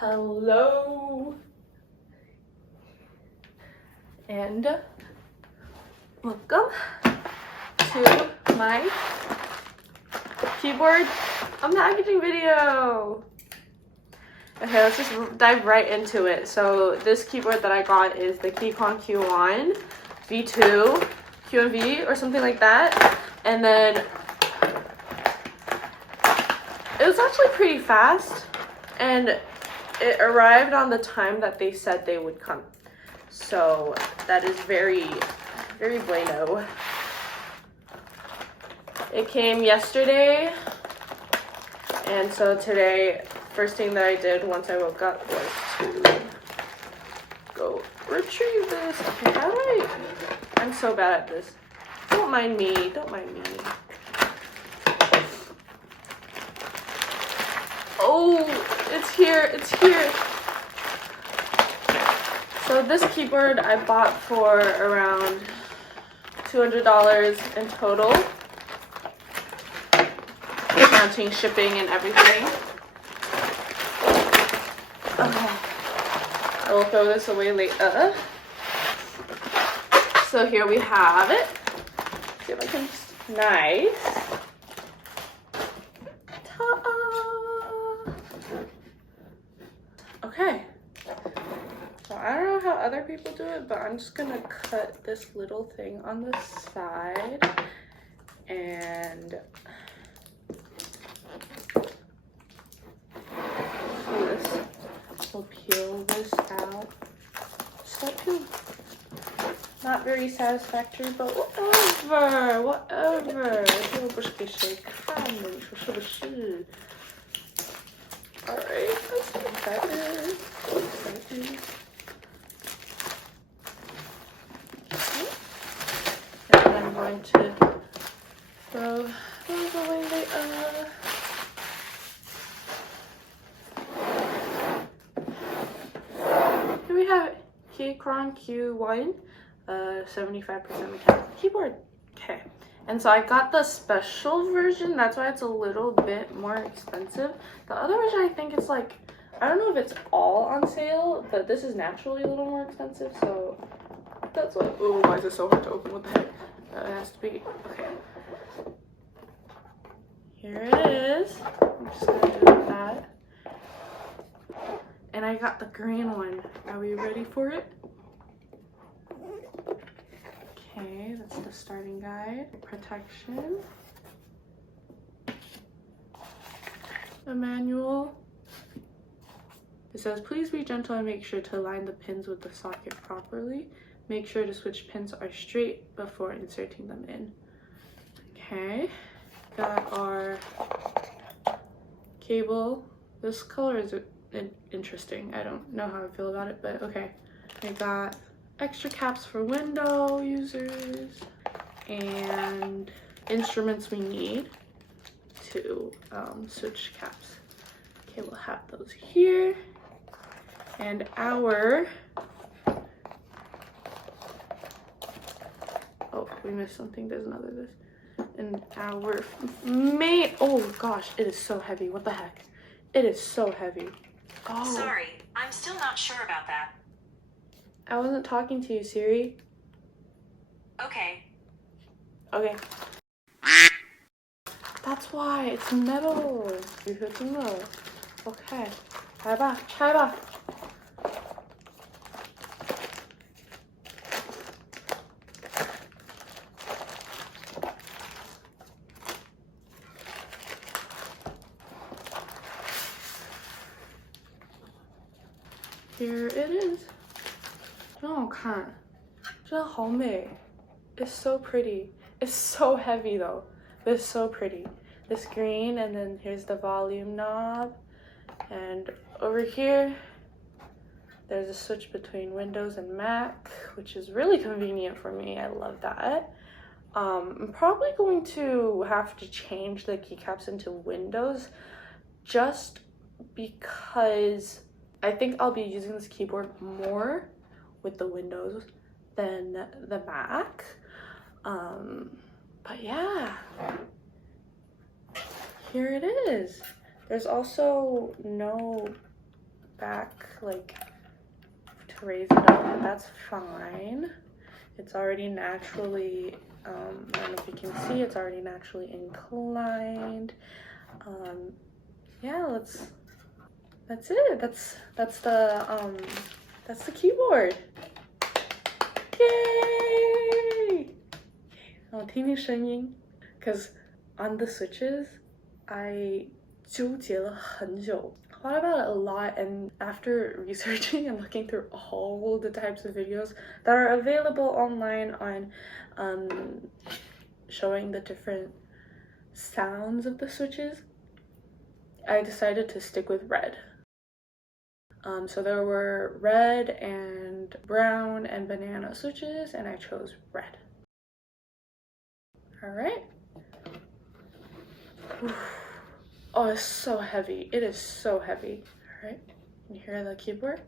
Hello, and welcome to my keyboard unpackaging video. Okay, let's just dive right into it. So this keyboard that I got is the Keychron Q1 V2 QMV or something like that, and then it was actually pretty fast, and it arrived on the time that they said they would come. So that is very, very bueno. It came yesterday, and so today, first thing that I did once I woke up was to go retrieve this. Okay, how do I'm so bad at this. Don't mind me, don't mind me. Oh, it's here, it's here. So this keyboard I bought for around $200 in total, counting shipping and everything. Okay, I will throw this away later. So here we have it. See if I can just, nice. Okay, so I don't know how other people do it, but I'm just gonna cut this little thing on the side and do this. We'll peel this out. Step two. Not very satisfactory, but whatever, whatever. Alright, let's get started. And I'm going to throw those away later. Here we have it. Keychron Q1, 75% mechanical keyboard. Okay. And so I got the special version, that's why it's a little bit more expensive. The other version, I think it's like, I don't know if it's all on sale, but this is naturally a little more expensive, so that's what. Oh, why is it so hard to open? What the heck? It has to be, okay. Here it is. I'm just gonna do that. And I got the green one. Are we ready for it? Okay, that's the starting guide. Protection. The manual. It says, please be gentle and make sure to align the pins with the socket properly. Make sure to switch pins are straight before inserting them in. Okay, got our cable. This color is interesting. I don't know how I feel about it, but okay. I got extra caps for window users and instruments we need to switch caps. Okay, we'll have those here. And our, oh, we missed something. There's another this. And our main, oh gosh, it is so heavy. What the heck? It is so heavy. Oh. Sorry, I'm still not sure about that. I wasn't talking to you, Siri. Okay. Okay. That's why, it's metal. Okay. Try back. Here it is. 真好看，真好美. It's so pretty. It's so heavy though. But it's so pretty. This green, and then here's the volume knob. And over here, there's a switch between Windows and Mac, which is really convenient for me. I love that. I'm probably going to have to change the keycaps into Windows just because I think I'll be using this keyboard more with the Windows than the Mac. But yeah, here it is. There's also no back like to raise it up, but that's fine. It's already naturally, I don't know if you can see, it's already naturally inclined. Yeah, that's it. That's the keyboard. Yay! 我听听声音 because on the switches, I 纠结了很久. Thought about it a lot, and after researching and looking through all the types of videos that are available online on showing the different sounds of the switches, I decided to stick with red. So there were red and brown and banana switches, and I chose red. All right. Oh, it's so heavy. It is so heavy. All right. Can you hear the keyboard?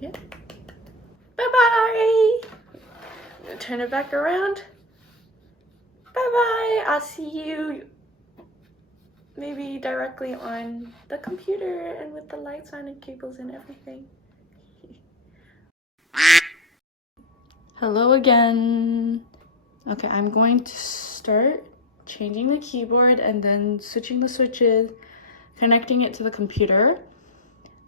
Yeah. Bye-bye. I'm gonna turn it back around. Bye-bye. I'll see you maybe directly on the computer and with the lights on and cables and everything. Hello again. Okay, I'm going to start changing the keyboard and then switching the switches, connecting it to the computer,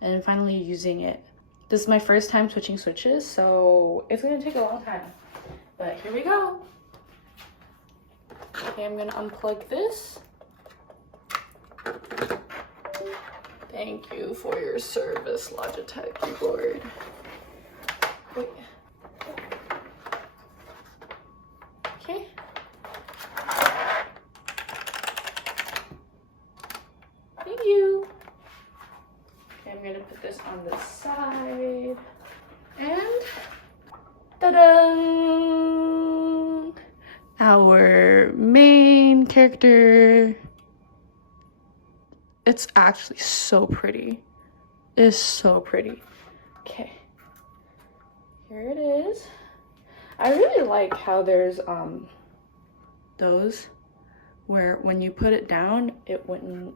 and finally using it. This is my first time switching switches, so it's gonna take a long time, but here we go. Okay, I'm gonna unplug this. Thank you for your service, Logitech keyboard. Wait. Okay. Thank you. Okay, I'm gonna put this on the side. And ta-da! Our main character. It's actually so pretty. It's so pretty. Okay. Here it is. I really like how there's those where when you put it down, it wouldn't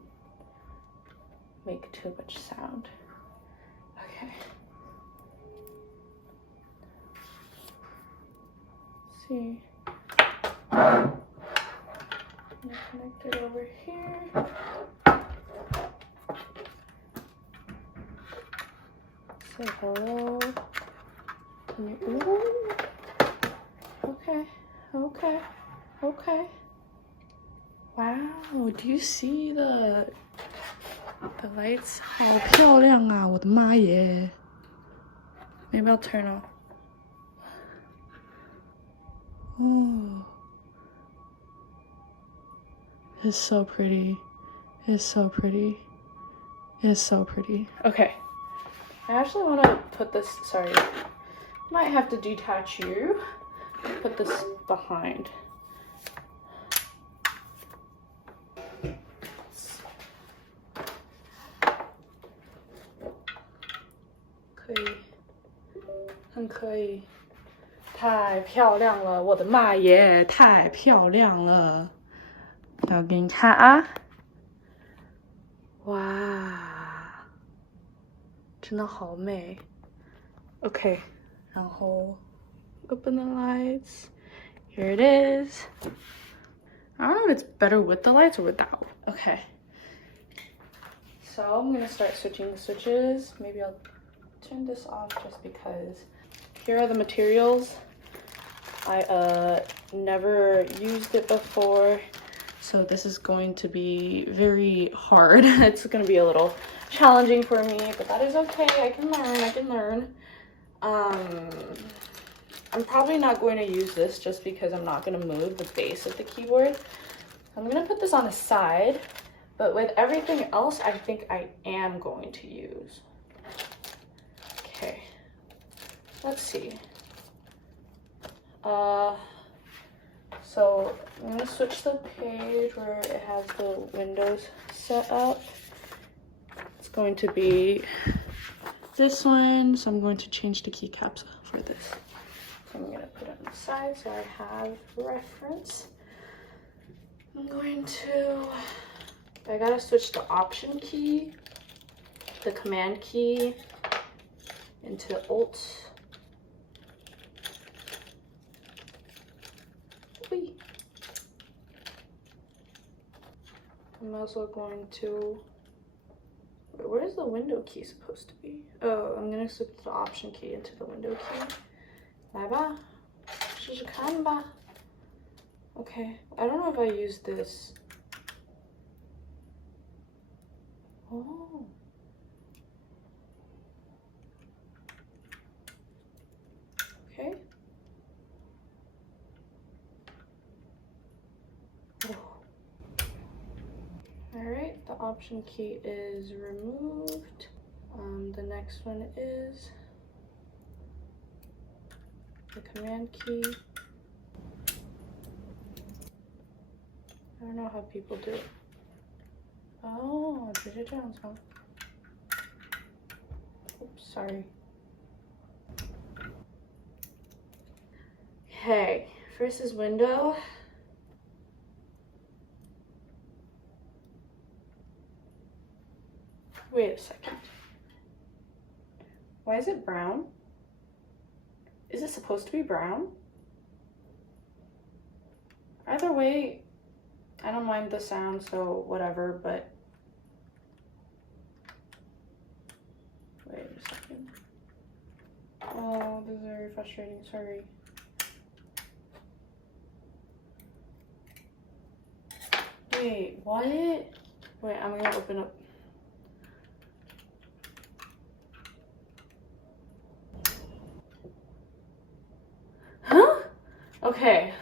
make too much sound. Okay. Let's see. I'm gonna connect it over here. Say hello. Can you? Ooh. Okay. Okay. Okay. Wow. Do you see the lights? 好漂亮啊！我的妈耶！ Maybe I'll turn off. Oh. It's so pretty. It's so pretty. It's so pretty. Okay. I actually want to put this, sorry, might have to detach you. Put this behind. Okay. 很可以。太漂亮了，我的妈耶，太漂亮了！我给你看啊，哇，真的好美。OK， 然后 open the lights. Here it is. I don't know if it's better with the lights or without. Okay. So I'm gonna start switching the switches. Maybe I'll turn this off just because. Here are the materials. I never used it before, so this is going to be very hard. It's gonna be a little challenging for me, but that is okay. I can learn. I'm probably not going to use this just because I'm not going to move the base of the keyboard. I'm going to put this on the side, but with everything else, I think I am going to use. Okay, let's see. So I'm going to switch the page where it has the windows set up. It's going to be this one, so I'm going to change the keycaps for this. So I'm going to put it on the side so I have reference. I'm going to, I gotta switch the option key, the command key, into Alt. Whee. I'm also going to, where's the window key supposed to be? Oh, I'm gonna switch the option key into the window key. 来吧，试试看吧。Okay, I don't know if I use this. Oh. Okay. Oh. Alright, the option key is removed. The next one is the command key. I don't know how people do it. Oh, did it down some? Oops, sorry. Okay, first is window. Wait a second. Why is it brown? Is it supposed to be brown? Either way, I don't mind the sound, so whatever, but wait a second. Oh, this is very frustrating, sorry. Wait, what? Wait, I'm gonna open up. Huh? Okay.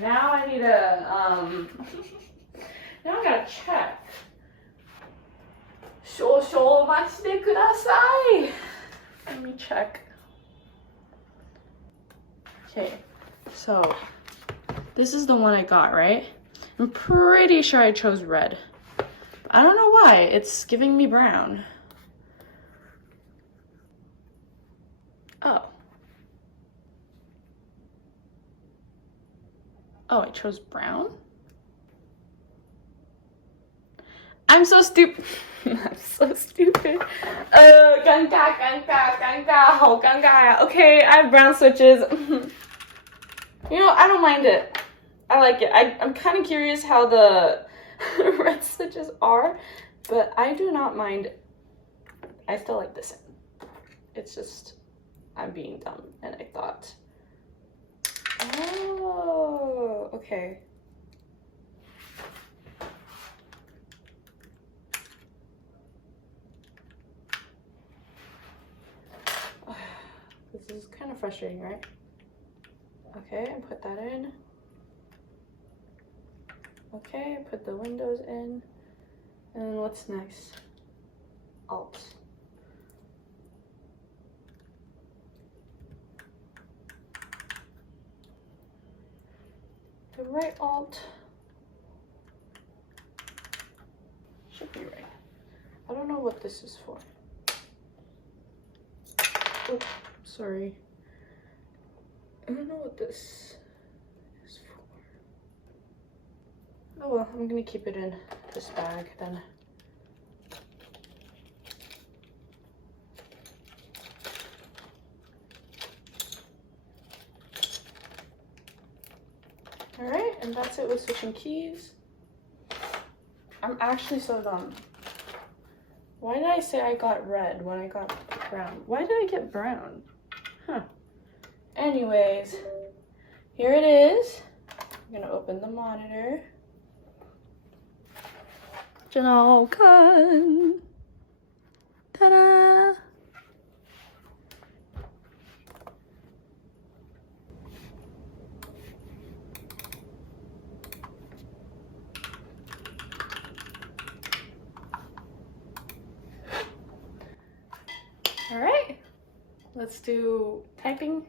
Now I need to, now I gotta check. 少々お待ちでください. Let me check. Okay, so this is the one I got, right? I'm pretty sure I chose red. I don't know why, it's giving me brown. Oh. Oh, I chose brown? I'm so stupid. I'm so stupid. 尴尬，好尴尬呀. Okay, I have brown switches. You know, I don't mind it. I like it. I'm kind of curious how the red switches are, but I do not mind. I still like the sound. It's just, I'm being dumb, and I thought, oh, okay. This is kind of frustrating, right? Okay, and put that in. Okay, put the windows in. And then what's next? Alt. The right alt should be right. I don't know what this is for. Oh, sorry. I don't know what this is for. Oh well, I'm gonna keep it in this bag then. Alright, and that's it with switching keys. I'm actually so dumb. Why did I say I got red when I got brown? Why did I get brown? Huh. Anyways, here it is. I'm gonna open the monitor. 真的好看。ta da! All right, let's do typing.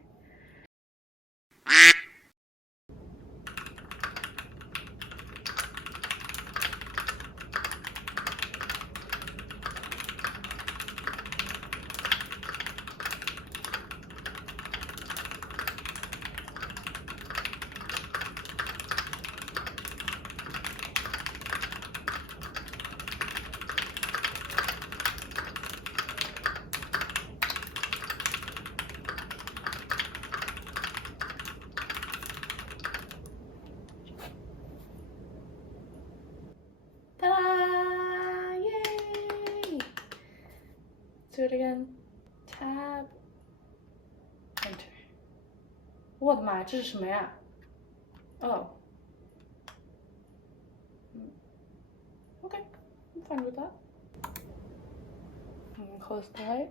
Ta-da! Yay! Let's do it again. Tab. Enter. 我的妈呀，这是什么呀？ Oh. Okay, I'm fine with that. I'm gonna close the light.